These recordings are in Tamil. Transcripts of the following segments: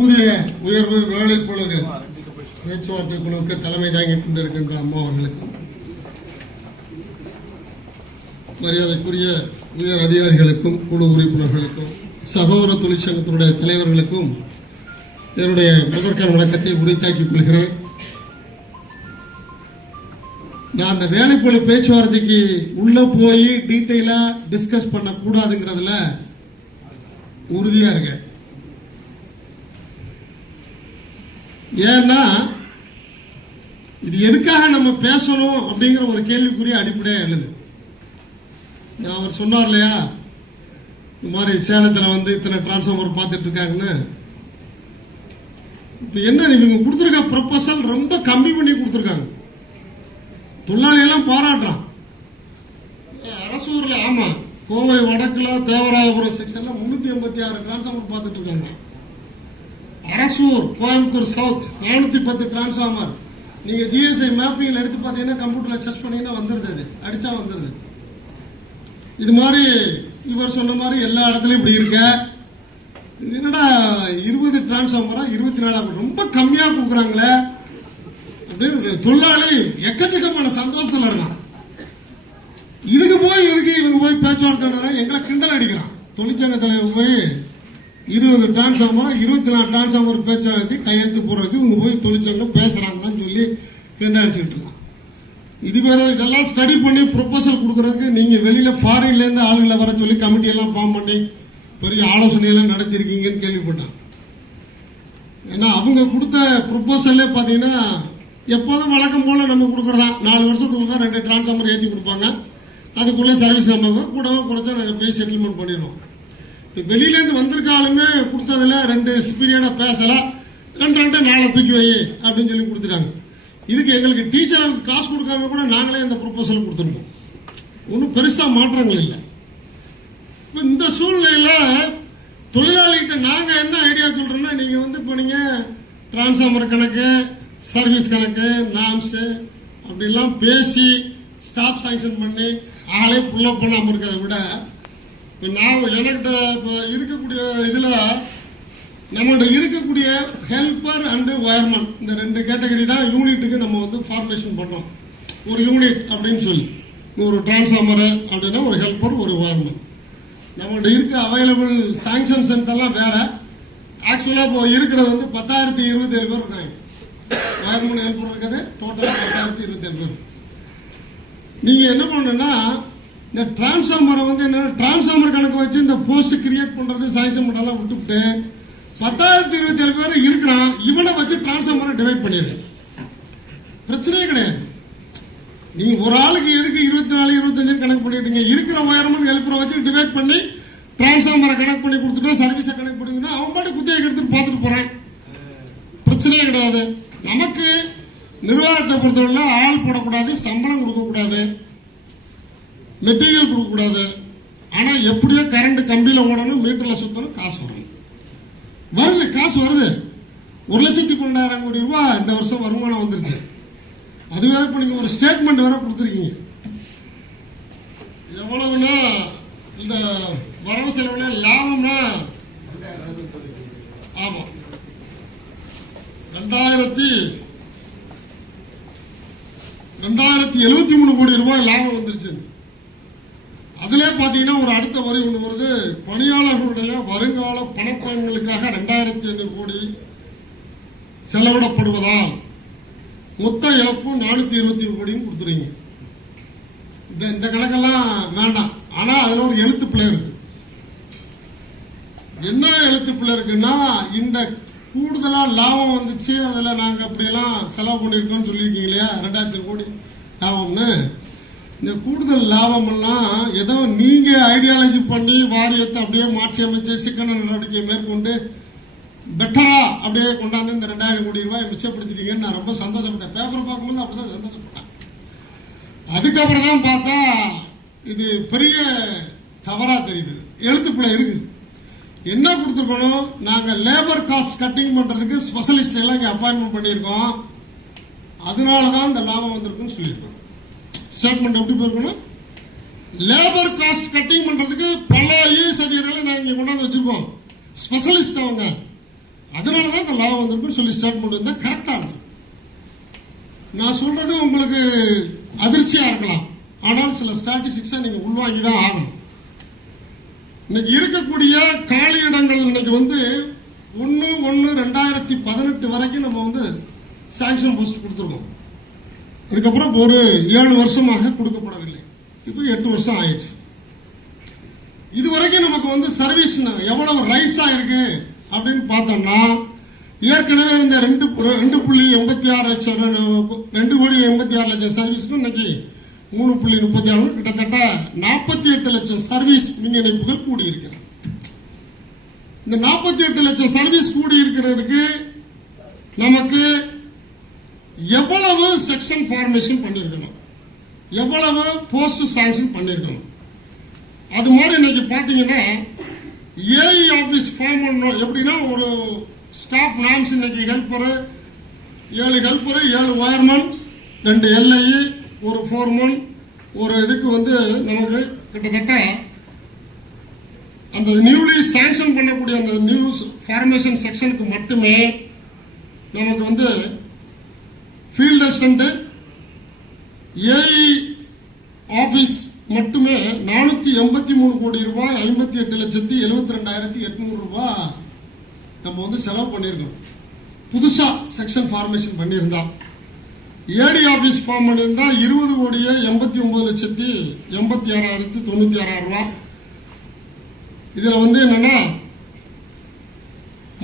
ஊதிய உயர்வு வேலை குழு பேச்சுவார்த்தை குழுவுக்கு தலைமை தாங்கிக் கொண்டிருக்கின்ற அம்மா அவர்களுக்கும் மரியாதைக்குரிய உயர் அதிகாரிகளுக்கும் குழு உறுப்பினர்களுக்கும் சகோதர தொழிற்சங்கத்தினுடைய தலைவர்களுக்கும் என்னுடைய முதற்கண் வணக்கத்தை உரித்தாக்கிக் கொள்கிறேன். நான் அந்த வேலைக்குழு பேச்சுவார்த்தைக்கு உள்ள போய் டீட்டெயிலா டிஸ்கஸ் பண்ண கூடாதுங்கிறதுல உறுதியா இருக்கேன். ஏன்னா இது எதுக்காக நம்ம பேசணும் அப்படிங்கிற ஒரு கேள்விக்குரிய அடிப்படையா எழுது. அவர் சொன்னார் இல்லையா, இந்த மாதிரி சேலத்தில் வந்து இத்தனை டிரான்ஸ்ஃபார்மர் பார்த்துட்டு இருக்காங்கன்னு. இப்போ என்ன இவங்க கொடுத்துருக்க ப்ரொபோசல் ரொம்ப கம்மி பண்ணி கொடுத்துருக்காங்க. தொழிலாளியெல்லாம் பாராட்டுறான். அரசூரில் ஆமா கோவை வடக்குல தேவராயபுரம் செக்ஷன்ல 386 டிரான்ஸ்ஃபார்மர் பார்த்துட்டு இருக்காங்க. Arasur Coimbatore south 410 transformer. நீங்க ஜிஎஸ்ஐ மேப்பிங் எடுத்து பார்த்தீங்கன்னா கம்ப்யூட்டர்ல சர்ச் பண்ணீங்கன்னா வந்துருது, அது அடிச்சா வந்துருது. இது மாதிரி இவர் சொன்ன மாதிரி எல்லா இடத்துலயும் இப்படி இருக்க. என்னடா 20 டிரான்ஸ்ஃபார்மரா 24 ரொம்ப கம்மியா கொடுக்குறாங்களே அப்படின்னு தொழிலாளி எக்கச்சக்கமான சந்தோஷத்துல இருக்கான். இதுக்கு போய் எதுக்கு இவங்க போய் பேச்சுவார்த்தை எங்களை கிண்டல் அடிக்கிறான். தொழிற்சங்க தலைவர் போய் 20 டிரான்ஸ்ஃபார்மரா 24 டிரான்ஸ்ஃபார்மர் பேச்சுவார்த்தை கையெழுத்து போடுறதுக்கு இவங்க போய் தொழிற்சங்கம் பேசுறாங்கன்னு சொல்லி கிண்டல் அடிச்சுட்டு இருக்கான். இது வேற இதெல்லாம் ஸ்டடி பண்ணி ப்ரொபோசல் கொடுக்கறதுக்கு நீங்க வெளியில ஃபாரின்ல இருந்து ஆளுகளை வர சொல்லி கமிட்டி எல்லாம் ஃபார்ம் பண்ணி பெரிய ஆலோசனை எல்லாம் நடத்திருக்கீங்கன்னு கேள்விப்பட்டான். ஏன்னா அவங்க கொடுத்த ப்ரொபோசல்லே பாத்தீங்கன்னா எப்போதும் வழக்கம் போல நம்ம கொடுக்கறதா 4 வருஷத்துக்கு 2 டிரான்ஸ்ஃபார்மர் ஏற்றி கொடுப்பாங்க. அதுக்குள்ள சர்வீஸ் நம்ம கூடவோ குறைச்சா நாங்கள் போய் செட்டில்மெண்ட் பண்ணிடுவோம். இப்போ வெளியிலேருந்து வந்திருக்காலுமே கொடுத்ததுல 2 பீரியடா பேசல 2 நாளை தூக்கி வை அப்படின்னு சொல்லி கொடுத்துட்டாங்க. இதுக்கு எங்களுக்கு டீச்சருக்கு காசு கொடுக்காம கூட நாங்களே இந்த ப்ரொபோசல் கொடுத்துருக்கோம். ஒன்றும் பெருசா மாற்றங்கள் இல்லை. இப்போ இந்த சூழ்நிலையில தொழிலாளிகிட்ட நாங்க என்ன ஐடியா சொல்றோம்னா, நீங்க வந்து இப்போ நீங்க டிரான்ஸ்ஃபார்மர் கணக்கு, சர்வீஸ் கணக்கு, நாம்ஸ் அப்படிலாம் பேசி ஸ்டாப் சாங்ஷன் பண்ணி ஆளே புல்லப் பண்ணாம இருக்கிறத விட, இப்போ நான் எனக்கிட்ட இப்போ இருக்கக்கூடிய இதுல நம்மகிட்ட இருக்கக்கூடிய ஹெல்பர் அண்டு வயர்மேன் இந்த 2 கேட்டகரி தான் யூனிட்டுக்கு நம்ம வந்து ஃபார்மேஷன் பண்றோம். ஒரு யூனிட் அப்படின்னு சொல்லி 100 டிரான்ஸ்ஃபார்மர் அப்படின்னா ஒரு ஹெல்பர் ஒரு வயர்மேன். நம்மகிட்ட இருக்க அவைலபிள் சாங்ஷன் சென்டர்லாம் வேற. ஆக்சுவலா இப்போ இருக்கிறது வந்து 10,027 பேர் இருக்காங்க. வயர்மேன் ஹெல்பர் இருக்கிறது டோட்டலா 10,027 பேர். நீங்க என்ன பண்ணணும்னா, இந்த டிரான்ஸ்ஃபார்மரை வந்து என்ன டிரான்ஸ்ஃபார்மர் கணக்கு வச்சு இந்த போஸ்ட் கிரியேட் பண்றது சாங்ஷன் பண்ணலாம் விட்டுவிட்டு 10,027 பேர் இருக்கிறான். இவனை வச்சு டிரான்ஸ்ஃபார்மரை டிவைட் பண்ணிடு, பிரச்சனையே கிடையாது. நீங்க ஒரு ஆளுக்கு எதுக்கு 24 25 கணக்கு பண்ணிட்டீங்க? இருக்கிற வயர்மேன் ஹெல்பரை வச்சு டிவைட் பண்ணி டிரான்ஸ்ஃபார்மரை கனெக்ட் பண்ணி கொடுத்துட்டா சர்வீஸை கனெக்ட் பண்ணிங்கன்னா அவன் பாட்டு குத்தியை எடுத்துட்டு பார்த்துட்டு போறேன், பிரச்சனையே கிடையாது. நமக்கு நிர்வாகத்தை பொறுத்தவரை ஆள் போடக்கூடாது, சம்பளம் கொடுக்கக்கூடாது, மெட்டீரியல் கொடுக்கக்கூடாது. ஆனா எப்படியோ கரண்ட் கம்பியில ஓடணும், மீட்டர்ல சுத்தணும், காசு வரணும். வருது, காசு வருது. 1,12,000 கோடி ரூபாய் இந்த வருஷம் வருமானம் வந்துருச்சு. அது வேற இப்ப நீங்க ஒரு ஸ்டேட்மெண்ட் வேற கொடுத்துருக்கீங்க. எவ்வளவுனா இந்த வரவு செலவுல லாபம்னா ஆமா 2,073 கோடி ரூபாய் லாபம் வந்துருச்சு. அதுல பாத்தீங்கன்னா ஒரு அடுத்த வரி ஒன்று வருது, பணியாளர்களுடைய வருங்கால பணப்பயன்களுக்காக 2,500 கோடி செலவிடப்படுவதால் மொத்த இழப்பு 421 கோடின்னு கொடுத்துறீங்க. இந்த கணக்கெல்லாம் வேண்டாம். ஆனா அதுல ஒரு எழுத்து பிள்ளை இருக்கு. என்ன எழுத்து பிள்ளை இருக்குன்னா, இந்த கூடுதலா லாபம் வந்துச்சு, அதுல நாங்க அப்படியெல்லாம் செலவு பண்ணிருக்கோம்னு சொல்லியிருக்கீங்க இல்லையா, 2,000 கோடி லாபம்னு. இந்த கூடுதல் லாபம் எல்லாம் ஏதோ நீங்க ஐடியாலஜி பண்ணி வாரியத்தை அப்படியே மாற்றி அமைச்சு சிக்கன நடவடிக்கை மேற்கொண்டு பெட்டரா அப்படியே கொண்டாந்து இந்த 2,000 கோடி ரூபாய் மிச்சப்படுத்திட்டீங்கன்னு நான் ரொம்ப சந்தோஷப்பட்டேன். பேப்பர் பார்க்கும்போது அப்படிதான் சந்தோஷப்பட்டேன். அதுக்கப்புறம் தான் பார்த்தா இது பெரிய தவறா தெரியுது, எழுத்துப்பிள்ளை இருக்குது. என்ன கொடுத்துருக்கணும், நாங்க லேபர் காஸ்ட் கட்டிங் பண்றதுக்கு ஸ்பெஷலிஸ்ட் எல்லாம் இங்க அப்பாயின்மெண்ட் பண்ணியிருக்கோம், அதனாலதான் இந்த லாபம் வந்திருக்குன்னு சொல்லியிருக்கோம். ஸ்டேட்மெண்ட் எப்படி போயிருக்கணும், லேபர் காஸ்ட் கட்டிங் பண்றதுக்கு பல ஐஏஎஸ் அதிகாரிகளை நாங்க இங்க கொண்டாந்து வச்சிருக்கோம், ஸ்பெஷலிஸ்ட் அவங்க. அதனாலதான் இந்த லா வந்திருக்குன்னு சொல்லி ஸ்டேட்மெண்ட் வந்தா கரெக்டா இருக்கு. நான் சொல்றது உங்களுக்கு அதிர்ச்சியா இருக்கலாம், ஆனால் சில ஸ்டாட்டிஸ்டிக்ஸை நீங்க உள்வாங்கி தான் ஆகணும். இன்னைக்கு இருக்கக்கூடிய காலி இடங்கள் இன்னைக்கு 1/1/2018 வரைக்கும் நம்ம சாங்ஷன் போஸ்ட் கொடுத்துருக்கோம். அதுக்கப்புறம் ஒரு 7 வருஷமாக கொடுக்கப்படவில்லை. இப்போ 8 வருஷம் ஆயிடுச்சு. இதுவரைக்கும் நமக்கு சர்வீஸ் எவ்வளவு ரைஸ் ஆயிருக்கு அப்படின்னு பார்த்தோம்னா, ஏற்கனவே இந்த 2.86 லட்சம் 2,86,00,000 சர்வீஸ்க்கு இன்னைக்கு 3.36 கிட்டத்தட்ட 48 லட்சம் சர்வீஸ் மின் இணைப்புகள் கூடியிருக்கிறது. இந்த 48 லட்சம் சர்வீஸ் கூடியிருக்கிறதுக்கு நமக்கு எவ்வளவு செக்ஷன் ஃபார்மேஷன் பண்ணியிருக்கணும், எவ்வளவு போஸ்ட் சாங்ஷன் பண்ணியிருக்கணும். அது மாதிரி இன்னைக்கு பாத்தீங்கன்னா ஏஇ ஆபீஸ் ஃபார்ம் பண்ணணும். எப்படின்னா ஒரு ஸ்டாஃப் நாம்ஸ் இன்னைக்கு ஹெல்பரு 7 ஹெல்பரு 7 ஒயர்மேன் 2 எல்ஐ ஒரு ஃபோர்மேன் ஒரு இதுக்கு நமக்கு கிட்டத்தட்ட அந்த நியூலி சாங்ஷன் பண்ணக்கூடிய அந்த நியூ ஃபார்மேஷன் செக்ஷனுக்கு மட்டுமே நமக்கு ஃபீல்ட் அசிஸ்டன்ட் ஏஇ ஆபீஸ் மட்டுமே 483 கோடி ரூபாய் 58,72,800 ரூபாய் நம்ம செலவு பண்ணியிருக்கோம். புதுசா செக்ஷன் ஃபார்மேஷன் பண்ணியிருந்தா ஏடி ஆபீஸ் ஃபார்ம் பண்ணியிருந்தா 20 கோடியே 89,86,96 ரூபாய். இதுல என்னன்னா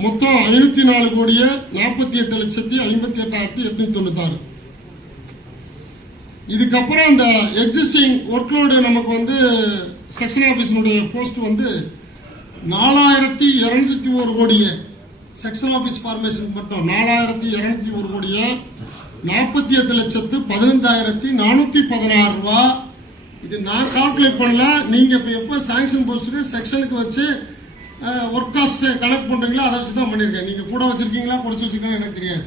மொத்தம் 504 கோடியே 48,58,896. இதுக்கப்புறம் அந்த எக்ஸிஸ்டிங் ஒர்க்லோடு நமக்கு செக்ஷன் ஆபீஸினுடைய போஸ்ட் 4,201 கோடியே செக்ஷன் ஆபீஸ் ஃபார்மேஷன் மட்டும் 4,201 கோடியே 48,15,416 ரூபாய். இது நான் கால்குலேட் பண்ணல. நீங்க எப்ப சாங்ஷன் போஸ்ட்டுக்கு செக்ஷனுக்கு வச்சு ஒர்க் காஸ்ட் கனெக்ட் பண்றீங்களோ அதை வச்சு தான் பண்ணிருக்கேன். நீங்க கூட வச்சிருக்கீங்களா குறைச்சு வச்சிருக்கீங்களா எனக்கு தெரியாது.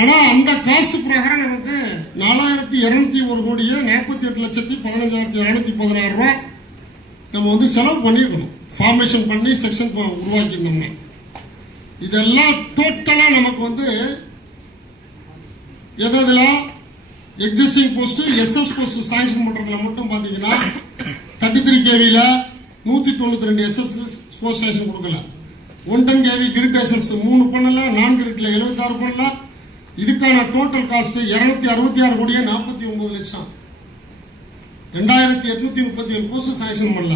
ஆனா அந்த காஸ்ட் பிரகாரம் நமக்கு 4,201 கோடியே 48,15,416 ரூபாய் நம்ம செலவு பண்ணிருக்கணும். ஃபார்மேஷன் பண்ணி செக்ஷன் உருவாக்கிருந்தோம்னா இதெல்லாம் டோட்டலா நமக்கு எதுல existing post SS post sanction பண்றதுல மட்டும் பாத்தீங்கன்னா 33 கேவில 192 எஸ்எஸ் போஸ்ட் சாங்ஷன் கொடுக்கல. 110 கேவி கிரிட் எஸ்எஸ் 3 பண்ணல, 4 கிரிட்ல 76 பண்ணல. இதுக்கான டோட்டல் காஸ்ட் 266 கோடியே 49 லட்சம். 2,837 போஸ்ட் சாங்ஷன் பண்ணல.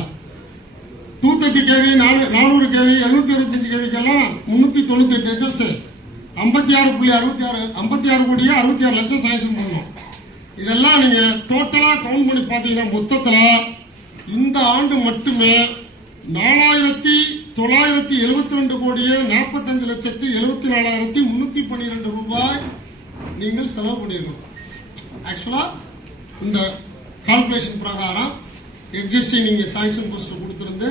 230 கேவி 400 கேவி 725 கேவிக்கெல்லாம் 398 எஸ்எஸ் 56 கோடியே 66 லட்சம் சாங்ஷன் பண்ணணும். இதெல்லாம் நீங்க டோட்டலா கவுண்ட் பண்ணி பாத்தீங்கன்னா மொத்தத்துல இந்த ஆண்டு மட்டுமே 4,972 கோடியே 45,74,312 ரூபாய் நீங்கள் செலவு பண்ணிருக்கணும். ஆக்சுவலா இந்த கால்குலேஷன் பிரகாரம் எக்ஸிஸ்டிங் நீங்க சாங்ஷன் போஸ்ட் கொடுத்திருந்து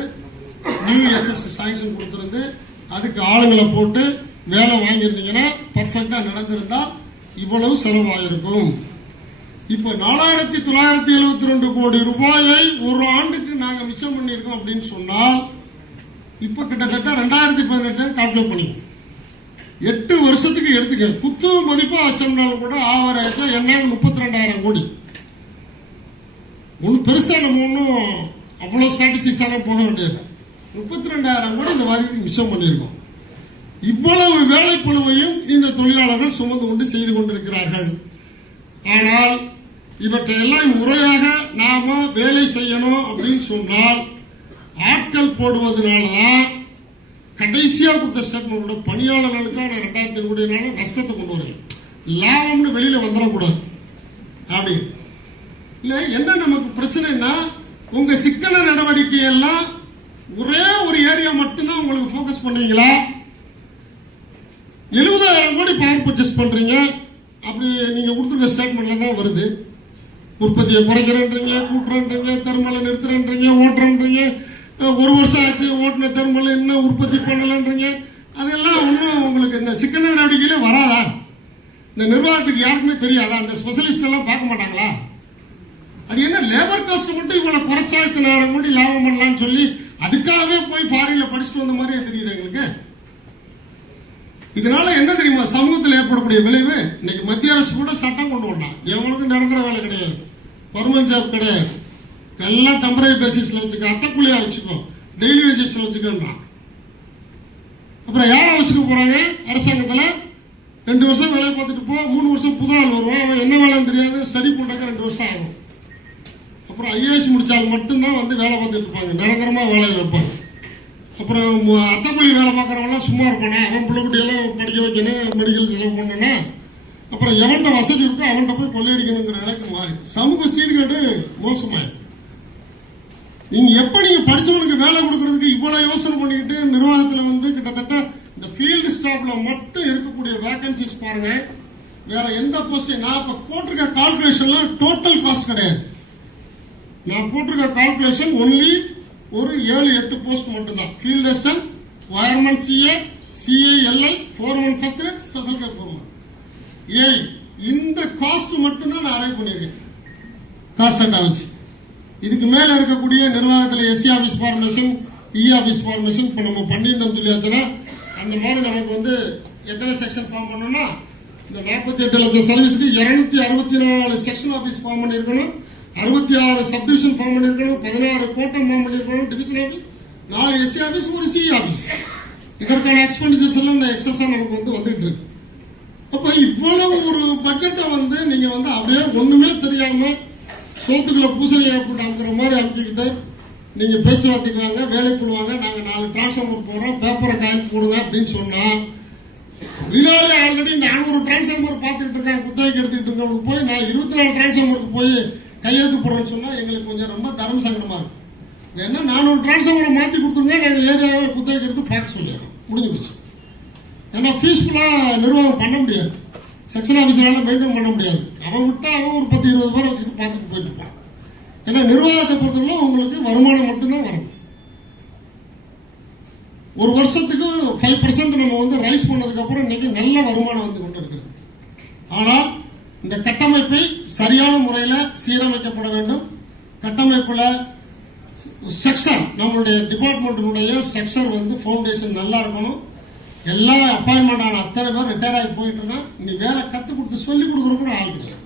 நியூ எஸ்எஸ் சாங்ஷன் கொடுத்திருந்து அதுக்கு ஆளுங்களை போட்டு வேலை வாங்கியிருந்தீங்கன்னா பர்ஃபெக்டா நடந்திருந்தா இவ்வளவு செலவாயிருக்கும். இப்ப 4,972 கோடி ரூபாயை ஒரு ஆண்டுக்கு நாங்க மிச்சம் பண்ணிருக்கோம் அப்படின்னு சொன்னால் இப்ப கிட்டத்தட்ட 2018 கால்குலேட் பண்ணிக்கோம். 8 வருஷத்துக்கு எடுத்துக்க குத்து மதிப்பா வச்சோம்னாலும் கூட ஆவரேஜா என்ன 32,000 கோடி. ஒன்னும் பெருசா நம்ம ஒன்னும் அவ்வளவு ஸ்டாட்டிஸ்டிக்ஸால போக வேண்டியது. 32,000 கோடி இந்த வாரியத்துக்கு மிச்சம் பண்ணியிருக்கோம். இவ்வளவு வேலைப்பளுவையும் இந்த தொழிலாளர்கள் சுமந்து கொண்டு செய்து கொண்டிருக்கிறார்கள். ஆனால் இவற்றையெல்லாம் முறையாக நாம வேலை செய்யணும் அப்படின்னு சொன்னால் ஆட்கள் போடுவதனாலதான் கடைசியா கொடுத்த ஸ்டேட்மெண்ட் பணியாளர்களுக்கான 2,000 கோடினால நஷ்டத்தை கொண்டு வரல, லாபம்னு வெளியில வந்துடக்கூடாது அப்படி இல்ல. என்ன நமக்கு பிரச்சனைனா உங்க சிக்கன நடவடிக்கை எல்லாம் ஒரே ஒரு ஏரியா மட்டும்தான் உங்களுக்கு போக்கஸ் பண்ணுவீங்களா? 70,000 கோடி பவர் பர்ச்சேஸ் பண்றீங்க. அப்படி நீங்க கொடுத்துருக்க ஸ்டேட்மெண்ட்ல தான் வருது. உற்பத்தியை குறைக்கிறேன்றீங்க, கூட்டுறேன்றீங்க, தெர்மலை நிறுத்துறேன்றீங்க, ஓட்டுறேன்றீங்க. 1 வருஷம் ஆச்சு ஓட்டுன தெர்மலை இன்னும் உற்பத்தி பண்ணலன்றீங்க. அதெல்லாம் ஒன்றும் உங்களுக்கு இந்த சிக்கன நடவடிக்கையிலே வராதா? இந்த நிர்வாகத்துக்கு யாருக்குமே தெரியாதா? அந்த ஸ்பெஷலிஸ்ட் எல்லாம் பார்க்க மாட்டாங்களா? அது என்ன லேபர் காஸ்ட் மட்டும் இவ்வளவு குறைச்சா 10,000 கோடி லாபம் பண்ணலாம்னு சொல்லி அதுக்காகவே போய் ஃபாரின்ல படிச்சுட்டு வந்த மாதிரியே தெரியுது எங்களுக்கு. இதனால என்ன தெரியுமா சமூகத்தில் ஏற்படக்கூடிய விளைவு? இன்னைக்கு மத்திய அரசு கூட சட்டம் கொண்டு வந்தான், எவனுக்கும் நிரந்தர வேலை கிடையாது, பர்மனன்ட் ஜாப் கிடையாது, எல்லாம் டெம்பரரி பேசிஸ்ல வச்சுக்க, அத்தக்குள்ளையா வச்சுக்கோ, டெய்லி வேஜஸ்ல வச்சுக்கன்றான். அப்புறம் யாரை வச்சுக்க போறாங்க? அரசாங்கத்தில் 2 வருஷம் வேலை பார்த்துட்டு போ, 3 வருஷம் புது ஆள் வருவான், அவன் என்ன வேலைன்னு தெரியாது, ஸ்டடி பண்றதுக்கு 2 வருஷம் ஆகும். அப்புறம் ஐஏஎஸ் முடிச்சால் மட்டும்தான் வந்து வேலை பார்த்துட்டு இருப்பாங்க, நிரந்தரமா வேலையில் இருப்பாங்க. அப்புறம் அத்தமொழி வேலை பார்க்குறவங்களாம் சும்மா இருப்பானே, அவன் பிள்ளைக்குட்டியெல்லாம் படிக்க வைக்கணும், மெடிக்கல் செலவு பண்ணனா, அப்புறம் எவன்கிட்ட வசதி இருக்கோ அவன்கிட்ட போய் கொள்ளையடிக்கணுங்கிற நிலைக்கு மாறி சமூக சீர்கேடு மோசமாயிடும். நீங்க எப்ப நீங்க படிச்சவனுக்கு வேலை கொடுக்கறதுக்கு இவ்வளவு யோசனை பண்ணிக்கிட்டு நிர்வாகத்துல வந்து கிட்டத்தட்ட இந்த ஃபீல்டு ஸ்டாஃப்ல மட்டும் இருக்கக்கூடிய வேகன்சிஸ் பாருங்க, வேற எந்த போஸ்ட் நான் இப்ப போட்டிருக்க கால்குலேஷன்ல டோட்டல் காஸ்ட் கிடையாது. நான் போட்டிருக்க கால்குலேஷன் ஒன்லி ஒரு 7-8 போஸ்ட் மட்டும்தான். Field assistant, wireman CA, CILI, foreman first grade, special grade foreman AI, இந்த காஸ்ட் மட்டும்தான் நான் அரைவ் பண்ணியிருக்கேன் காஸ்ட் அண்ட் ஆவரேஜ். இதுக்கு மேல இருக்கக்கூடிய நிர்வாகத்தில் எஸ்சி ஆபீஸ் ஃபார்மேஷன், இ ஆபீஸ் ஃபார்மேஷன் இப்ப நம்ம பண்ணியிருந்தோம் சொல்லியாச்சுன்னா, அந்த மாதிரி நமக்கு வந்து எத்தனை செக்ஷன் ஃபார்ம் பண்ணோம்னா, இந்த 48 லட்சம் சர்வீஸுக்கு 264 செக்ஷன் ஆபீஸ் ஃபார்ம் பண்ணியிருக்கணும், 66 சப்டிவிஷன் ஃபார்ம் பண்ணியிருக்கணும், 16 கோட்டம் ஃபார்ம் பண்ணியிருக்கணும், டிவிஷன் ஆபீஸ், 4 எஸ்சி ஆபீஸ், ஒரு சி ஆபீஸ். இதற்கான எக்ஸ்பெண்டிச்சர்ஸ் எல்லாம் எக்ஸஸா நமக்கு வந்து வந்துட்டு இருக்கு. அப்ப இவ்வளவு ஒரு பட்ஜெட்டை வந்து நீங்க வந்து அப்படியே ஒண்ணுமே தெரியாம சோத்துக்குள்ள பூசணி போட்டு அமுக்கிற மாதிரி அமுக்கிக்கிட்டு நீங்க பேச்சுவார்த்தைக்கு வாங்க, வேலை போடுவாங்க, நாங்க 4 டிரான்ஸ்ஃபார்மர் போடுறோம், பேப்பரை காய்ச்சி போடுங்க அப்படின்னு சொன்னா, தொழிலாளி ஆல்ரெடி 400 டிரான்ஸ்ஃபார்மர் பார்த்துட்டு இருக்காங்க, குத்தகைக்கு எடுத்துக்கிட்டு இருக்கவங்களுக்கு போய் நான் 24 டிரான்ஸ்ஃபார்மருக்கு போய் கையெழுத்து போடுறேன்னு சொன்னா எங்களுக்கு கொஞ்சம் ரொம்ப தரம் சங்கடமா இருக்கும். வேணா 400 டிரான்ஸ்ஃபார்மரை மாத்தி கொடுத்துருங்க, நாங்கள் ஏரியாவை குத்தகைக்கு எடுத்து பார்க்க சொல்லிடுறோம், முடிஞ்சு போச்சு. ஏன்னா பீஸ்ஃபுல்லா நிர்வாகம் பண்ண முடியாது, செக்ஷன் ஆபீசரால மெயின்டைன் பண்ண முடியாது. அவன் விட்டா அவன் ஒரு 10-20 பேரை வச்சுட்டு பார்த்துட்டு போயிட்டு இருப்பான். ஏன்னா நிர்வாகத்தை பொறுத்தவரை உங்களுக்கு வருமானம் மட்டும்தான் வரும். ஒரு வருஷத்துக்கு 5% நம்ம வந்து ரைஸ் பண்ணதுக்கு அப்புறம் இன்னைக்கு நல்ல வருமானம் வந்து கொண்டு இருக்குது. ஆனால் இந்த கட்டமைப்பை சரியான முறையில் சீரமைக்கப்பட வேண்டும். கட்டமைப்புல ஸ்ட்ரக்சர், நம்மளுடைய டிபார்ட்மெண்ட்டினுடைய ஸ்ட்ரக்சர் வந்து ஃபவுண்டேஷன் நல்லா இருக்கணும். எல்லா அப்பாயின்மெண்ட் ஆன அத்தனை பேர் ரிட்டையர் ஆகி போயிட்டு இருக்கான். நீ வேலை கத்து கொடுத்து சொல்லி கொடுக்குற கூட ஆள் கிடையாது.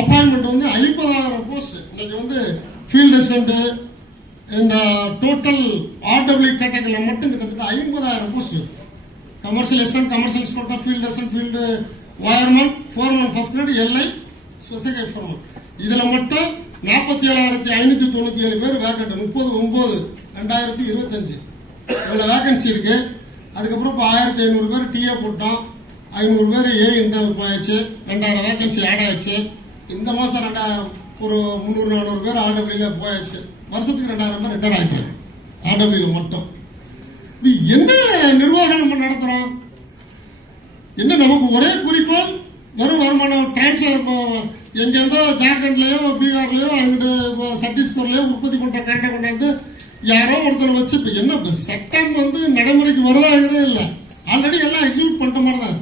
அப்பாயின்மெண்ட் வந்து 50,000 போஸ்ட் இன்னைக்கு வந்து ஃபீல்டு அசிஸ்டன்ட், இந்த டோட்டல் ஆர்டபிள்யூ கேட்டகரியில மட்டும் கிட்டத்தட்ட 50,000 post. Commercial assistant, commercial inspector, field assistant, field wireman, foreman first grade, LI, special foreman, இதுல மட்டும் 47,597 பேர் வேக்கண்ட். 30/9/2025 இவ்வளவு வேகன்சி இருக்கு. அதுக்கப்புறம் இப்போ 1,500 பேர் டிஏ போட்டோம், 500 பேர் ஏ இன்டர்வியூ போயாச்சு, 2000 வேகன்சி ஆட் ஆயிடுச்சு. இந்த மாசம் ஒரு 300-400 பேர் ஆர்டபிள்யூல போயாச்சு. வருஷத்துக்கு 2000 பேர் ரிட்டர்ன் ஆயிட்டு ஆர்டபிள்யூ மட்டும். என்ன நிர்வாகம் நம்ம நடத்துறோம்? என்ன நமக்கு ஒரே குறிக்கோள், வெறும் வருமானம் டிரான்ஸ்ஃபர், எங்கேருந்தோ ஜார்க்கண்ட்லயோ பீகார்லயோ அங்கிட்டு சத்தீஸ்கர்லயோ உற்பத்தி பண்ற கரண்டை கொண்டாந்து யாரோ ஒருத்தர் வச்சு என்ன சட்டம் வந்து நடைமுறைக்கு வருதாங்கிறதே இல்லை. ஆல்ரெடி எல்லாம் எக்ஸிக்யூட் பண்ற மாதிரி தான்.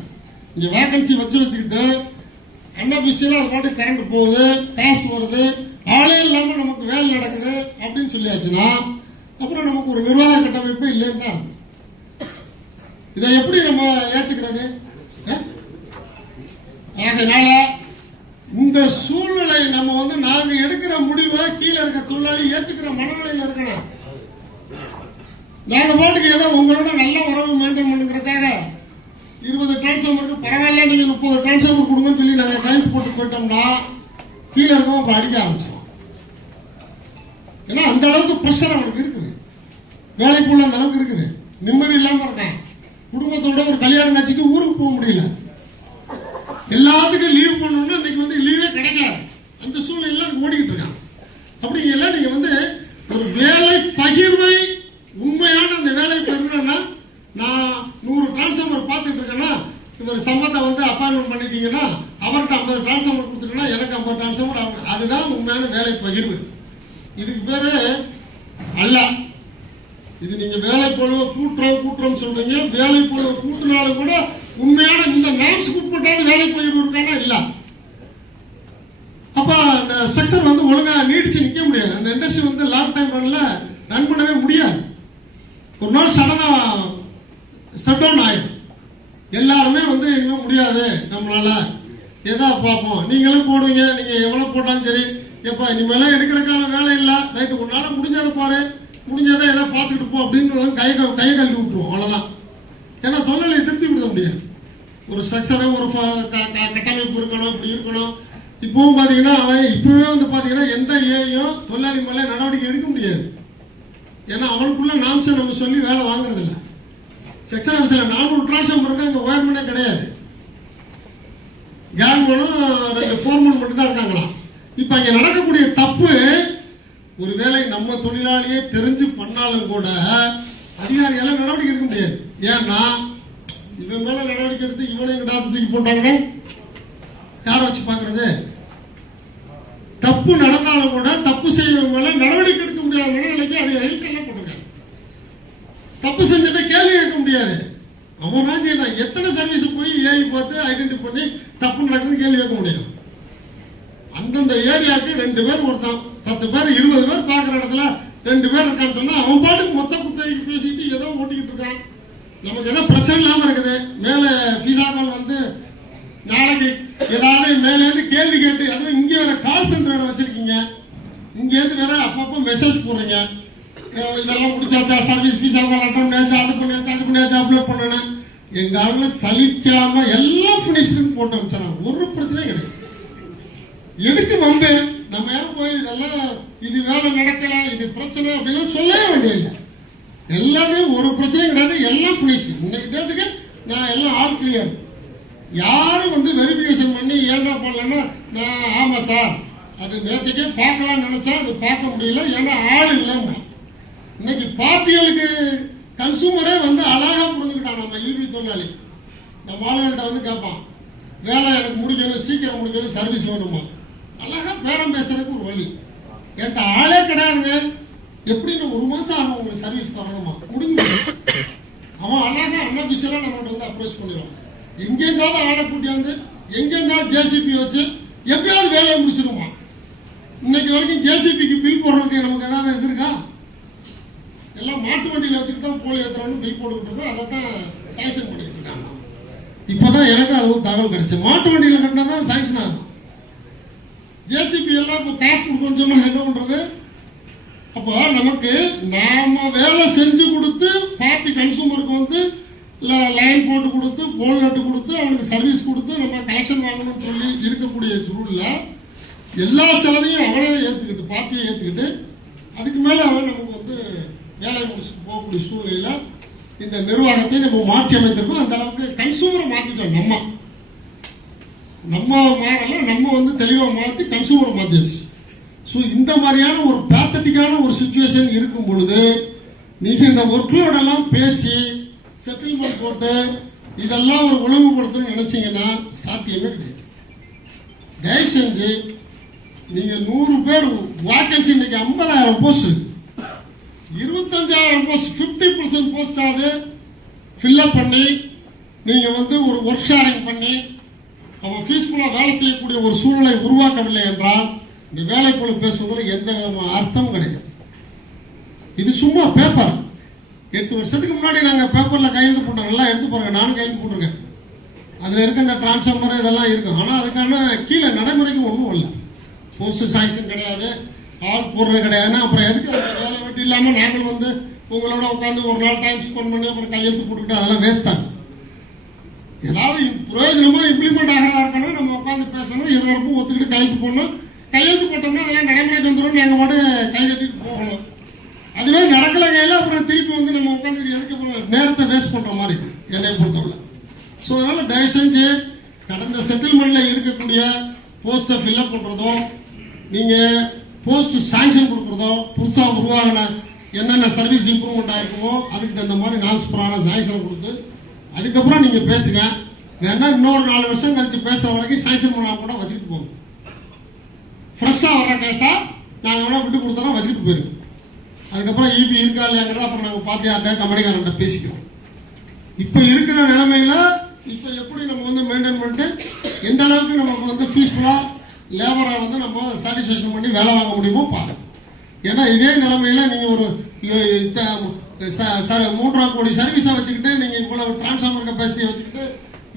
இங்க வேகன்சி வச்சுக்கிட்டு அன்அபிஷியலா அது பாட்டு கரண்ட் போகுது, காசு வருது, ஆளே இல்லாம நமக்கு வேலை நடக்குது அப்படின்னு சொல்லியாச்சுன்னா அப்புறம் நமக்கு ஒரு நிர்வாக கட்டமைப்பு இல்லைன்னா இதை எப்படி நம்ம ஏத்துக்கிறது? அதனால இந்த சூழ்நிலை நம்ம வந்து நாங்க எடுக்கிற முடிவை கீழே இருக்க தொழிலாளி ஏத்துக்கிற மனநிலையில இருக்கணும். நாங்க பாட்டுக்கு ஏதோ உங்களோட நல்ல உறவு மெயின்டைன் பண்ணுங்கிறதுக்காக 20 டிரான்ஸ்ஃபார்மருக்கு பரவாயில்ல நீங்க 30 டிரான்ஸ்ஃபார்மர் கொடுங்கன்னு சொல்லி நாங்க கைது போட்டு போயிட்டோம்னா கீழே இருக்கோம் அப்புறம் அடிக்க ஆரம்பிச்சோம். ஏன்னா அந்த அளவுக்கு பிரஷர் அவனுக்கு இருக்குது, வேலைக்குள்ள அந்த அளவுக்கு இருக்குது, நிம்மதி இல்லாம இருக்கான். குடும்பத்தோட ஒரு கல்யாண காட்சிக்கு ஊருக்கு போக முடியல, எல்லாத்துக்கும் லீவ் பண்ணணும்னா இன்னைக்கு வந்து லீவே கிடைக்காது. அந்த சூழ்நிலை ஓடிக்கிட்டு இருக்காங்க. அப்படிங்கல நீங்க வந்து ஒரு வேலை பகிர்வை, உண்மையான அந்த வேலை பகிர்வுனா, நான் 100 டிரான்ஸ்ஃபார்மர் பார்த்துட்டு இருக்கேன்னா இவர் சம்பத்தை வந்து அப்பாயின்மெண்ட் பண்ணிட்டீங்கன்னா அவர்கிட்ட 50 டிரான்ஸ்ஃபார்மர் கொடுத்துட்டீங்கன்னா எனக்கு 50 டிரான்ஸ்ஃபார்மர், அதுதான் உண்மையான வேலை பகிர்வு. இதுக்கு பேரு அல்ல. இது நீங்க வேலை பொழுவ கூட்டுறோம் சொல்றீங்க, வேலை பொழுவ கூட்டினாலும் கூட உண்மையான இந்த நாம்ஸ் உட்பட்டாவது வேலை பகிர்வு இருக்கானா இல்ல. அப்ப அந்த செக்ஷன் வந்து ஒழுங்கா நீடிச்சு நிக்க முடியாது. அந்த இண்டஸ்ட்ரி வந்து லாங் டைம் ரன் பண்ணவே முடியாது. ஒரு நாள் சடனா ஸ்டெப் டவுன் ஆயிடும். எல்லாருமே வந்து இன்னும் முடியாது நம்மளால ஏதா பார்ப்போம். நீங்களும் போடுவீங்க, நீங்க எவ்வளவு போட்டாலும் சரி, எப்ப இனிமேலாம் எடுக்கிறக்கான வேலை இல்லை, ரைட்டு உன்னால முடிஞ்சதை பாரு, முடிஞ்சதை ஏதோ பார்த்துக்கிட்டு போ அப்படின்னு கையை கழுவி விட்டுருவோம், அவ்வளவுதான். ஏன்னா தொழிலை திருத்தி விட முடியாது. ஒரு ஸ்ட்ரக்சரை ஒரு கட்டமைப்பு இருக்கணும், இப்படி இருக்கணும். இப்பவும் பாத்தீங்கன்னா அவன் இப்பவே வந்து பாத்தீங்கன்னா எந்த ஏயும் தொழிலாளி மேல நடவடிக்கை எடுக்க முடியாது. ஏன்னா அவனுக்குள்ள நாம்சம் நம்ம சொல்லி வேலை வாங்குறது இல்லை. செக்ஷன் ஆஃபீஸில் 400 டிரான்ஸ்ஃபார்மர் இருக்கு, அங்கே ஒயர்மேனே கிடையாது. கேங்மனும் 2 ஃபோர்மன் மட்டும் தான் இருக்காங்களா. இப்போ அங்கே நடக்கக்கூடிய தப்பு ஒருவேளை நம்ம தொழிலாளியே தெரிஞ்சு பண்ணாலும் கூட அதிகாரிகளால் நடவடிக்கை எடுக்க முடியாது. ஏன்னா இவன் மேல நடவடிக்கை எடுத்து இவனை டாத்து தூக்கி போட்டாங்கன்னா யாரை வச்சு பார்க்கறது? தப்பு நடந்தாலும் கூட தப்பு செய்வங்க மேல நடவடிக்கை எடுக்க முடியாத மனநிலைக்கு அதிகாரிகள் கல்ல போட்டுருக்காங்க. தப்பு செஞ்சதை கேள்வி கேட்க முடியாது. அவன் ராஜ்யம் தான். எத்தனை சர்வீஸ் போய் ஏறி பார்த்து ஐடென்டிஃபை பண்ணி தப்பு நடக்குது கேள்வி கேட்க முடியும். அந்தந்த ஏரியாவுக்கு 2 பேர் ஒருத்தான், 10 பேர் 20 பேர் பார்க்குற இடத்துல 2 பேர் இருக்கான்னு சொன்னா அவன் பாட்டுக்கு மொத்த குத்தகைக்கு பேசிக்கிட்டு ஏதோ ஓட்டிக்கிட்டு இருக்கான். நமக்கு ஏதோ பிரச்சனை இல்லாம இருக்குது. மேல பிசாமல் வந்து நாளைக்கு ஏதாவது மேலேருந்து கேள்வி கேட்டு, அதுவும் இங்கே வேற கால் சென்டர் வேற வச்சிருக்கீங்க, இங்கேருந்து வேற அப்பப்போ மெசேஜ் போடுறீங்க, இதெல்லாம் முடிச்சாச்சா, சர்வீஸ் ஃபீஸா அட்டம் பண்ணியாச்சா, அது பண்ணியாச்சா அப்லோட் பண்ணேன். எங்க ஆளுல சலிக்காம எல்லாம் பினிஷ்னு போட்டு அனுப்பிச்சாங்க. ஒரு பிரச்சனையும் கிடையாது. எதுக்கு வம்பு? நம்ம ஏன் போய் இதெல்லாம் இது வேலை நடக்கல, இது பிரச்சனை அப்படின்னு சொல்லவே வேண்டியதில்லை. எல்லாமே ஒரு பிரச்சனையும் கிடையாது, எல்லாம் பினிஷ். இன்னைக்கு டேட்டுக்கு நான் எல்லாம் ஆல் கிளியர். யாரும் வந்து வெரிஃபிகேஷன் பண்ணி ஏன்னா பண்ணலன்னா நான் ஆமா சார் அது நேற்றுக்கே பார்க்கலாம்னு நினைச்சா அது பார்க்க முடியல, ஏன்னா ஆள் இல்லைம்மா. இன்னைக்கு பார்ட்டிகளுக்கு கன்சூமரே வந்து அழகா புரிஞ்சுக்கிட்டான். நம்ம ஈவி தொழிலாளி நம்ம ஆளுகிட்ட வந்து கேட்பான், வேலை எனக்கு முடிக்கணும், சீக்கிரம் முடிக்கணும், சர்வீஸ் வேணுமா, அழகா பேரம் பேசுறதுக்கு ஒரு வழி. என்கிட்ட ஆளே கிடையாதுங்க, எப்படின்னு 1 மாசம் ஆகும் உங்களுக்கு சர்வீஸ் தரணுமா, முடிஞ்சு. அவன் அழகா அன்அபிஷியலா நம்மகிட்ட வந்து அப்ரோச் பண்ணிடுவான். எங்கேருந்தாவது ஆளை கூட்டி வந்து எங்கேருந்தாவது ஜேசிபி வச்சு எப்பயாவது வேலையை முடிச்சிருமா. இன்னைக்கு வரைக்கும் ஜேசிபிக்கு பில் போடுறதுக்கு நமக்கு ஏதாவது இது இருக்கா? எல்லாம் மாட்டு வண்டியில வச்சுட்டு தான் போலி ஏற்றுறோம்னு பில் போட்டுக்கிட்டு இருக்கோம். அதைத்தான் சாங்ஷன் பண்ணிட்டு இருக்காங்க. இப்பதான் எனக்கு அது ஒரு தகவல் கிடைச்சு, மாட்டு வண்டியில கட்டினா தான் சாங்ஷன் ஆகும். ஜேசிபி எல்லாம் இப்போ காசு கொடுக்கணும்னு சொன்னா என்ன பண்றது? அப்போ நமக்கு நாம வேலை செஞ்சு கொடுத்து பார்ட்டி கன்சூமருக்கு வந்து லைன் போட்டு கொடுத்து போல் நட்டு கொடுத்து அவனுக்கு சர்வீஸ் கொடுத்து நம்ம கலெக்ஷன் வாங்கணும்னு சொல்லி இருக்கக்கூடிய சூழல்ல எல்லா செலவையும் அவனே ஏத்துக்கிட்டு பார்ட்டியை ஏத்துக்கிட்டு அதுக்கு மேல அவன் நமக்கு வந்து வேலை முடிச்சுட்டு போகக்கூடிய சூழ்நிலையில இந்த நிர்வாகத்தை நம்ம மாற்றி அமைத்திருக்கோம். அந்த அளவுக்கு கன்சூமரை மாத்திட்டோம். நம்ம மாறல, நம்ம வந்து தெளிவா மாத்தி கன்சூமரை மாத்தியாச்சு. ஸோ இந்த மாதிரியான ஒரு பேத்தட்டிக்கான ஒரு சுச்சுவேஷன் இருக்கும் பொழுது நீங்க இந்த ஒர்க்லோட் எல்லாம் பேசி செட்டில்மெண்ட் போட்டு இதெல்லாம் ஒரு ஒழுங்குபடுத்தணும்னு நினைச்சீங்கன்னா சாத்தியமே கிடையாது. தயவு செஞ்சு நீங்க 100 பேர் வேகன்சி இன்னைக்கு 50,000 போஸ்ட், 25,000 போஸ்ட், 50% போஸ்ட் ஆகுது ஃபில்அப் பண்ணி நீங்க வந்து ஒரு ஒர்க் ஷேரிங் பண்ணி அவன் பீஸ்ஃபுல்லா வேலை செய்யக்கூடிய ஒரு சூழ்நிலை உருவாக்கவில்லை என்றால் இந்த வேலை போல பேசுவதில் எந்த அர்த்தமும் கிடையாது. இது சும்மா பேப்பர். 8 வருஷத்துக்கு முன்னாடி நாங்க பேப்பர்ல கையெழுத்து போட்டோம், நல்லா எடுத்து போறோங்க, நானும் கையெழுத்து போட்டிருக்கேன். அதுல இருக்க இந்த டிரான்ஸ்ஃபார்மர் இதெல்லாம் இருக்கும். ஆனா அதுக்கான கீழே நடைமுறைக்கு ஒன்றும் இல்லை. போஸ்ட் சாங்ஷன் கிடையாது, ஆள் போடுறது கிடையாதுன்னா அப்புறம் எதுக்கு வேலை வெட்டி இல்லாம நாங்கள் வந்து உங்களோட உட்காந்து ஒரு நாள் டைம் ஸ்பெண்ட் பண்ணி அப்புறம் கையெழுத்து போட்டுக்கிட்டு அதெல்லாம் வேஸ்ட் ஆகும். ஏதாவது பிரயோஜனமா இம்ப்ளிமெண்ட் ஆகிறதா இருக்கணும், நம்ம உட்காந்து பேசணும், இருதரப்பும் ஒத்துக்கிட்டு கையெழுத்து போடணும். கையெழுத்து போட்டோம்னா அதெல்லாம் நடைமுறைக்கு வந்துடும், நாங்கள் மட்டும் கை கட்டிட்டு போகணும். அதுவே நடக்கல கையில அப்புறம் திருப்பி வந்து நம்ம உட்காந்து எடுக்க நேரத்தை வேஸ்ட் பண்ற மாதிரி என்னை பொறுத்தவரை. ஸோ அதனால தயவு செஞ்சு கடந்த செட்டில்மெண்ட்ல இருக்கக்கூடிய போஸ்டை ஃபில்அப் பண்றதோ, நீங்க போஸ்ட் சாங்ஷன் கொடுக்கறதோ, புதுசா உருவாகின என்னென்ன சர்வீஸ் இம்ப்ரூவ்மெண்ட் ஆயிருக்குமோ அதுக்கு தகுந்த மாதிரி நாம்ஸ் பிரகாரம் சாங்ஷன் கொடுத்து அதுக்கப்புறம் நீங்க பேசுங்க. வேணா இன்னொரு 4 வருஷம் கழிச்சு பேசுற வரைக்கும் சாங்ஷன் பண்ணா கூட வச்சுக்கிட்டு போங்க. ஃப்ரெஷ்ஷா வர்ற கேஸா நாங்க எவ்வளவு விட்டு கொடுத்தோம் வச்சுக்கிட்டு போயிருக்கோம். அதுக்கப்புறம் இபி இருக்கா இல்லையாங்கிறத அப்புறம் நாங்கள் பார்த்தியார்ட்ட கம்பெனிக்காரன்ட்ட பேசிக்கிறோம். இப்போ இருக்கிற நிலைமையில இப்போ எப்படி நம்ம வந்து மெயின்டைன் பண்ணிட்டு எந்த அளவுக்கு நமக்கு வந்து பீஸ்ஃபுல்லா லேபரை வந்து நம்ம சாட்டிஸ்ஃபேக்ஷன் பண்ணி வேலை வாங்க முடியுமோ பாருங்க. ஏன்னா இதே நிலைமையில நீங்க ஒரு 3.5 கோடி சர்வீஸை வச்சுக்கிட்டு நீங்க இவ்வளவு டிரான்ஸ்ஃபார்மர் கெப்பாசிட்டியை வச்சுக்கிட்டு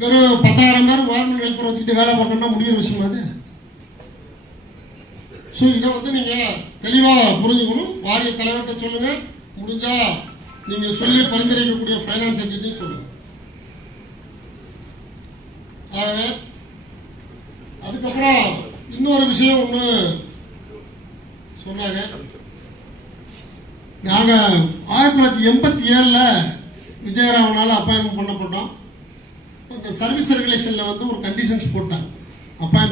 வெறும் 10,000 பேர் கவர்மெண்ட் ஹெல்ப்பர் வச்சுக்கிட்டு வேலை பார்க்கணும்னா முடியிற விஷயம் அது. ஸோ இதை வந்து நீங்க தெளிவா புரிஞ்சுக்கணும். வாரிய தலைவர்கிட்ட சொல்லுங்க, முடிஞ்சா நீங்க சொல்லி பரிந்துரைக்கக்கூடிய ஃபைனான்ஸ் என்டிட்டியும் சொல்லுங்க. அதுக்கப்புறம் இன்னொரு விஷயம் ஒண்ணு சொன்னாங்க. நாங்க 1987 விஜயராமனால அப்பாயின்மெண்ட் பண்ணப்பட்டோம். இந்த சர்வீஸ் ரெகுலேஷன்ல வந்து ஒரு கண்டிஷன்ஸ் போட்டாங்க.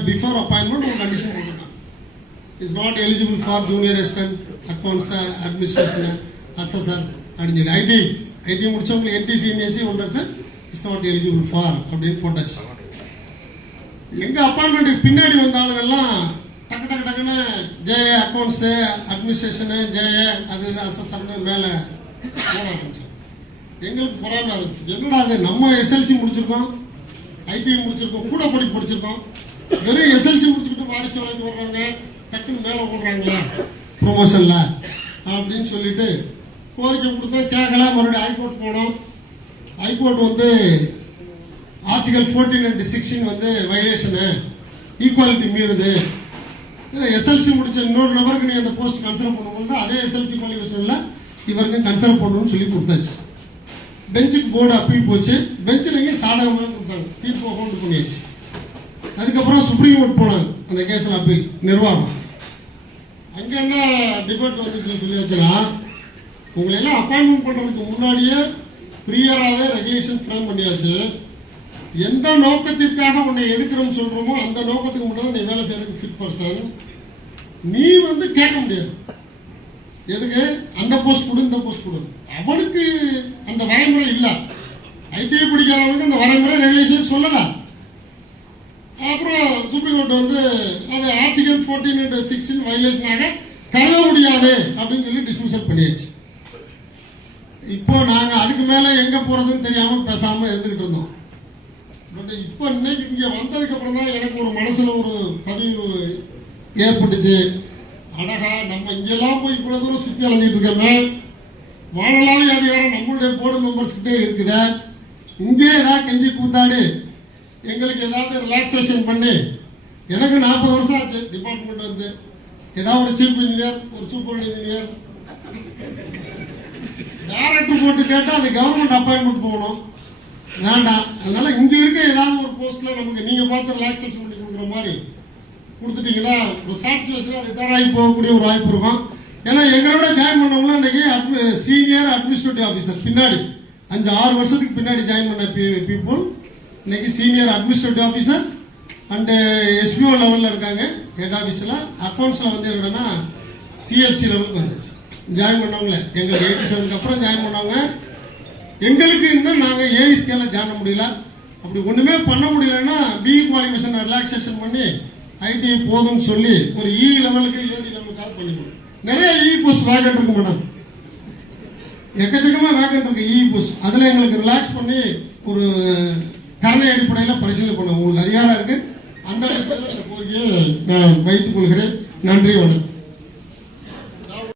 பிஃபோர் அப்பாயின்மெண்ட் ஒரு கண்டிஷன் போட்டாங்க. Is not eligible for junior assistant, accounts, administration, assessor அப்படின்னு சொல்லி ஐடி முடிச்சவங்களுக்கு என்டிசி என்எஸ்சி ஒன்றர் sir is not eligible for அப்படின்னு போட்டாச்சு. எங்க அப்பாயின்மெண்ட்டுக்கு பின்னாடி வந்த ஆளுங்கெல்லாம் டக்குன்னு ஜேஏ அக்கௌண்ட்ஸு, அட்மினிஸ்ட்ரேஷனு, ஜேஏ அது அசஸர்னு மேலே போட ஆரம்பிச்சோம். எங்களுக்கு பொறாம இருந்துச்சு. என்னடா அது, நம்ம எஸ்எல்சி முடிச்சிருக்கோம், ஐடி முடிச்சிருக்கோம், கூட படிப்பு படிச்சிருக்கோம், வெறும் எஸ்எல்சி முடிச்சுக்கிட்டு வாரிசு வேலைக்கு வர்றாங்க, டக்குன்னு மேலே ஓடுறாங்களா ப்ரொமோஷன்ல அப்படின்னு சொல்லிட்டு கோரிக்கை கொடுத்தா கேட்கல. மறுபடியும் ஹைகோர்ட் போனோம். ஹைகோர்ட் வந்து ஆர்டிகல் 14 and 16 வந்து வயலேஷனு, ஈக்குவாலிட்டி மீறுது. எஸ்எல்சி முடிச்ச இன்னொரு நபருக்கு நீ அந்த போஸ்ட் கன்சிடர் பண்ணும்போது அதே எஸ்எல்சி குவாலிஃபிகேஷன்ல இவருக்கு கன்சிடர் பண்ணணும்னு சொல்லி கொடுத்தாச்சு. பெஞ்சுக்கு போர்டு அப்பீல் போச்சு. பெஞ்சில் இங்கே சாதகமாக கொடுத்தாங்க, தீர்ப்பு ஹோல்டு பண்ணியாச்சு. அதுக்கப்புறம் சுப்ரீம் கோர்ட் போனாங்க அந்த கேஸில் அப்பீல் நிர்வாகம். அங்கே என்ன டிபேட் வந்துச்சுன்னு சொல்லியாச்சுன்னா, உங்களை எல்லாம் அப்பாயின்மெண்ட் பண்ணுறதுக்கு முன்னாடியே ப்ரியராகவே ரெகுலேஷன் ஃப்ரேம் பண்ணியாச்சு. எந்த நோக்கத்திற்காக உன்னை எடுக்கிறோம்னு சொல்றோமோ அந்த நோக்கத்துக்கு மட்டும் நீ வேலை செய்யறதுக்கு ஃபிட் பர்சன். நீ வந்து கேட்க முடியாது, எதுக்கு அந்த போஸ்ட் கொடு இந்த போஸ்ட் கொடு. அவனுக்கு அந்த வரைமுறை இல்லை. ஐடிஐ படிக்காதவனுக்கு அந்த வரைமுறை ரெகுலேஷன் சொல்லல. அப்புறம் சுப்ரீம் கோர்ட் வந்து அது ஆர்டிகல் 14 and 16 வயலேஷனாக கருத முடியாது அப்படின்னு சொல்லி டிஸ்மிசல் பண்ணியாச்சு. இப்போ நாங்க அதுக்கு மேல எங்க போறதுன்னு தெரியாம பேசாம இருந்துகிட்டு இருந்தோம். பட் இப்போ இன்னைக்கு இங்க வந்ததுக்கு அப்புறம் தான் எனக்கு ஒரு மனசுல ஒரு பதிவு ஏற்பட்டுச்சு. அழகா நம்ம இங்கெல்லாம் போய் இவ்வளவு தூரம் சுத்தி அலைஞ்சிட்டு இருக்கோமே, வானலாவிய அதிகாரம் நம்மளுடைய போர்டு மெம்பர்ஸ் கிட்டே இருக்குதா, இங்கே ஏதாவது கெஞ்சி கூத்தாடு எங்களுக்கு ஏதாவது ரிலாக்ஸேஷன் பண்ணி. எனக்கு 40 வருஷம் ஆச்சு டிபார்ட்மெண்ட் வந்து. ஏதாவது ஒரு சீஃப் இன்ஜினியர், ஒரு சூப்பர் இன்ஜினியர், டைரக்டர் போட்டு கேட்டா அது கவர்மெண்ட் அப்பாயின்மெண்ட் போகணும், வேண்டாம். அதனால இங்க இருக்க ஏதாவது ஒரு போஸ்ட்ல நமக்கு நீங்க பார்த்து ரிலாக்ஸேஷன் பண்ணி கொடுக்குற மாதிரி கொடுத்துட்டீங்கன்னா ஒரு சாட்டிஸ்பேக்ஷனா ரிட்டையர் ஆகி போகக்கூடிய ஒரு வாய்ப்பு இருக்கும். ஏன்னா எங்களோட ஜாயின் பண்ணவங்களும் இன்னைக்கு சீனியர் அட்மினிஸ்ட்ரேட்டிவ் ஆஃபீஸர், பின்னாடி 5-6 வருஷத்துக்கு பின்னாடி ஜாயின் பண்ண பீப்புள் இன்னைக்கு senior administrative officer and SPO லெவலில் இருக்காங்க. ஹெட் ஆஃபீஸில் அக்கௌண்ட்ஸில் வந்து என்னன்னா சிஎஃப்சி லெவலுக்கு வந்துச்சு ஜாயின் பண்ணவங்கள. எங்களுக்கு 87க்கு அப்புறம் ஜாயின் பண்ணவங்க. எங்களுக்கு இன்னும் நாங்கள் ஏஐ ஸ்கேல ஜாயின் பண்ண முடியல. அப்படி ஒன்றுமே பண்ண முடியலன்னா பிஇ குவாலிஃபிகேஷன் ரிலாக்ஸேஷன் பண்ணி ஐடிஐ போதும்னு சொல்லி ஒரு இ லெவலுக்கு ஏடி லெவலுக்காக பண்ணிக்கணும். நிறைய இ போஸ்ட் வேகன்ட் இருக்கு மேடம், எக்கச்சக்கமாக வேகன்ட் இருக்கு இ போஸ்ட். அதில் எங்களுக்கு ரிலாக்ஸ் பண்ணி ஒரு கருணை அடிப்படையில் பரிசீலனை பண்ண உங்களுக்கு அதிகாரம் இருக்கு. அந்த அடிப்படையில் இந்த கோரிக்கையை நான் வைத்துக் கொள்கிறேன். நன்றி, வணக்கம்.